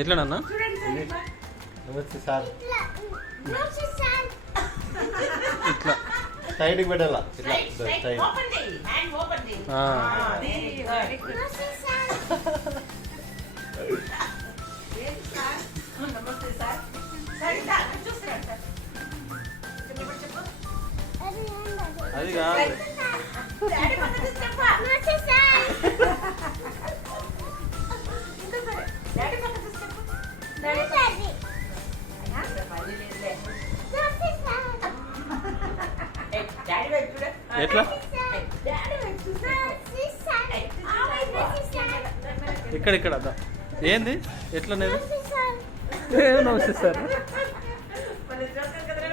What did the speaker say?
ఎట్లనన్నా? నమస్తే సార్. ఇట్లా సైడ్కి పెట్టాలా? ఇట్లా Straight. సైడ్. Open చేయి. Hand open చేయి. ఆ. Very good. ఏంటి సార్? నమస్తే సార్. సార్ ఇదా చూస్తున్నాడు సార్. చెప్పు చెప్పు. అది కాదు. డాడీ పక్కన చెప్పా. ఇంత సరే. డాడీ పక్కన చెప్పు. డాడీ అయ్యా మళ్ళీ లేదులే. డాడీ వైపు చూడు. ఎట్లా? డాడీ వైపు చూడు. ఇక్కడ ఇక్కడ అదా ఏంది ఎట్లనేది? నమస్తే సార్. మన జోకర్ కదరా.